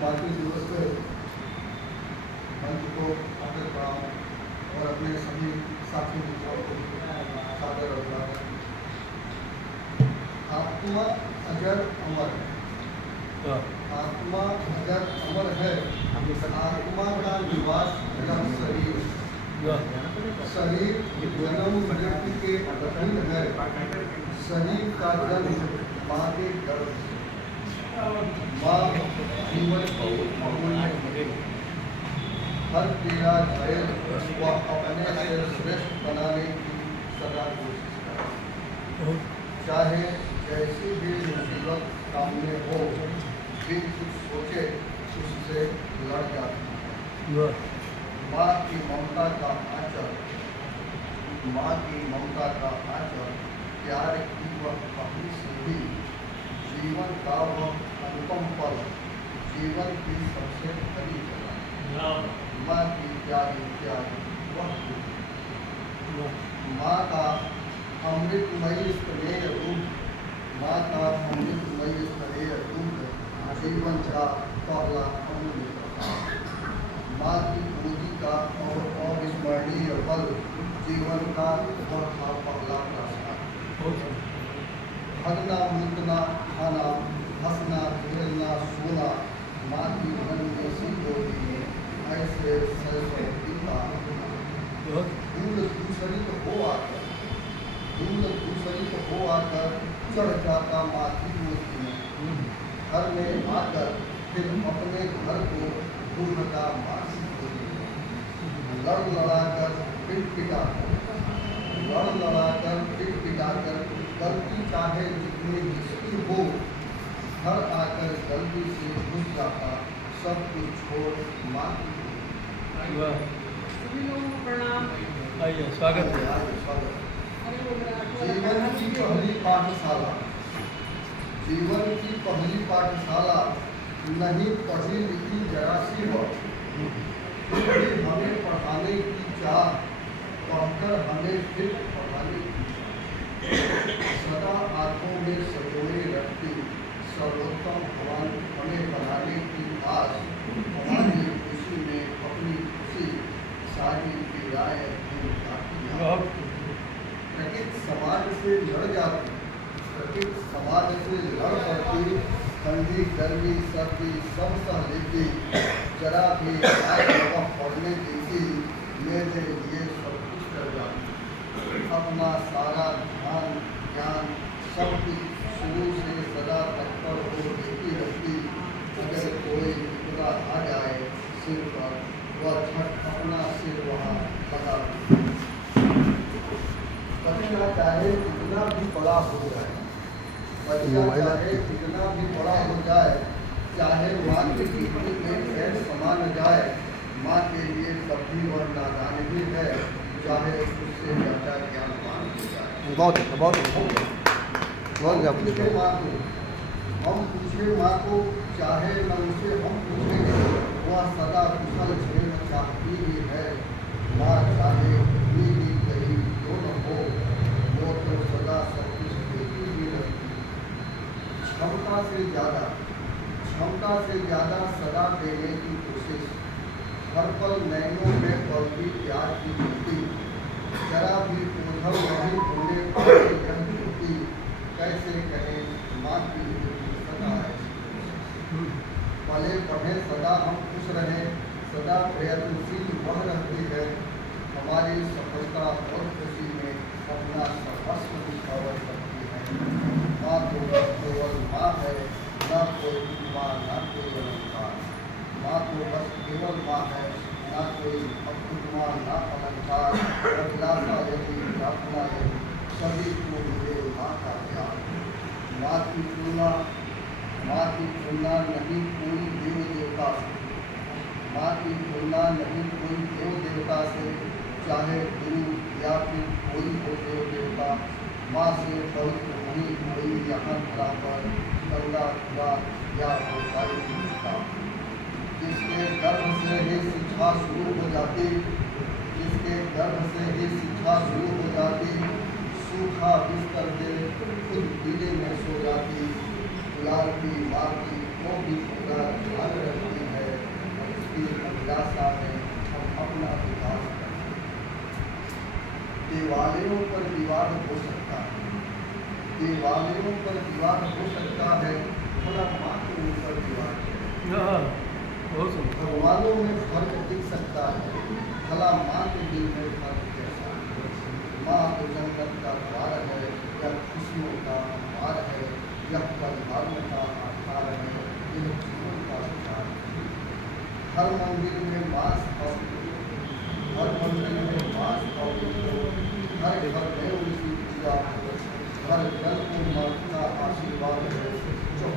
मातृ दिवस पे मंच को आकर प्रणाम और अपने सभी साथी मित्रों को सादर अभिवादन। आत्मा अजर अमर है, आत्मा अजर अमर है, आत्मा का निवास यह शरीर, शरीर जन्म मृत्यु के अधीन है, शरीर का जन्म माँ के गर्भ, माँ जीवन को अमूल्य हर पीड़ा घायल व अपने से श्रेष्ठ बनाने की सदा कोशिश करे। चाहे जैसी भी मुसीबत सामने हो, बिन कुछ सोचे उससे लड़ जाती है। माँ की ममता का आंचल, माँ की ममता का आंचल, प्यार की वह पहली सीढ़ी, जीवन का वह अनुपम पल, जीवन की सबसे बड़ी जगह, माँ की प्यारी प्यारी वह दूध, माँ का अमृतमयी स्नेह दूध, माँ का अमृतमयी स्नेह दूध, जीवन का पहला अमूल्य प्रसाद, माँ की पूजी का अविस्मरणीय पल, जीवन का वह था पहला प्रसाद। हगना मुतना खाना, हंसना खेलना सोना, माँ की मन में सी होती है ऐसे सरस्वती का दूध दूसरित हो आकर, दूध दूसरित हो आकर चढ़ जाता माँ की मूर्ति में, घर में आकर फिर अपने घर को दूध का मासी होती है। लड़ लड़ाकर पिट पिटाकर, लड़ लड़ाकर पिट पिटाकर, गलती चाहे जितनी जिसकी हो, घर आकर जल्दी से घुस जाता सब कुछ छोड़ माँ की। सभी लोगों को प्रणाम। आइए स्वागत है। जीवन की पहली पाठशाला, जीवन की पहली पाठशाला नहीं पढ़ी लिखी जरा सी हो, फिर भी हमें पढ़ाने की चाह, पढ़कर हमें फिर पढ़ाने की, सदा आंखों में सजोए रखती सर्वोत्तम भगवान हमें बनाने की आस, हमारी खुशी में अपनी खुशी सारी पीड़ाएं प्रकृति समाज से लड़ जाती, प्रकृति समाज से लड़ पड़ती, ठंडी गर्मी सर्दी सब सह लेती, जरा भी आए वह पढ़ने देती, मेरे लिए सब कुछ कर जाती, अपना सारा ध्यान ज्ञान सब कुछ शुरू से सदा तत्पर हो देती रहती। अगर कोई विपदा आ जाए सिर पर, वह झट अपना सिर वहाँ लगा बच्चा चाहे कितना भी बड़ा हो जाए, बच्चा चाहे कितना भी बड़ा हो जाए, चाहे माँ की पीठी में पैर समा न जाए, माँ के लिए कभी वह नादान भी है, चाहे उससे ज़्यादा ज्ञानवान हो जाए। बहुत बहुत पूछे माँ को, हम पूछे माँ को, चाहे न उसे हम पूछेंगे, वह सदा कुशल झेल चाहती ही है। माँ चाहे ही कहीं क्यों न हो, वो तो सदा सब कुछ देती ही रहती, क्षमता से ज़्यादा सदा देने की कोशिश, हर पल नैनों में पलती प्यार की ज्योति, जरा भी उधर नहीं होने पाती यह ज्योति, कैसे कहें माँ की सदा है। पले पढ़े सदा हम खुश रहे, सदा प्रयत्नशील वह रहती है, हमारी सफलता और खुशी में अपना सर्वस्व निछावर करती है। माँ तो बस केवल माँ है, न कोई माँ न कोई अलंकार, माँ तो बस केवल माँ है, न कोई उपमा न अलंकार, अभिलाषा यदि प्रार्थना यदि सभी को मिले माँ का प्यार। माँ की तुलना नहीं कोई देव देवता से, माँ की तुलना नहीं कोई देव देवता से, चाहे गुरु या फिर कोई हो देव देवता, माँ से पवित्र नहीं कोई यहाँ धरा पर, गंगा खुदा या कोई देवता। जिसके गर्भ से ही शिक्षा शुरू हो जाती, जिसके गर्भ से ही शिक्षा शुरू हो जाती, सूखा बिस्तर दे खुद पीले में सो जाती, गुलाब की माँ की को भी पूरा ध्यान रखती, निराशा में हम अपना विकास करते हैं। देवालयों पर विवाद हो सकता है, देवालयों पर विवाद हो सकता है, भला माँ के ऊपर विवाद है। हाँ, बहुत सुंदर। भगवानों में फर्क दिख सकता है, भला माँ के दिल में फर्क कैसा है। माँ तो जन्नत का द्वार है, या खुशियों का अखबार है, यह परिवारों का आधार है, यह जीवन का विचार है। हर मंदिर में मांस और हर मंदिर में मांस और हर घर में उनकी पूजा है, हर घर को माँ का आशीर्वाद है, जो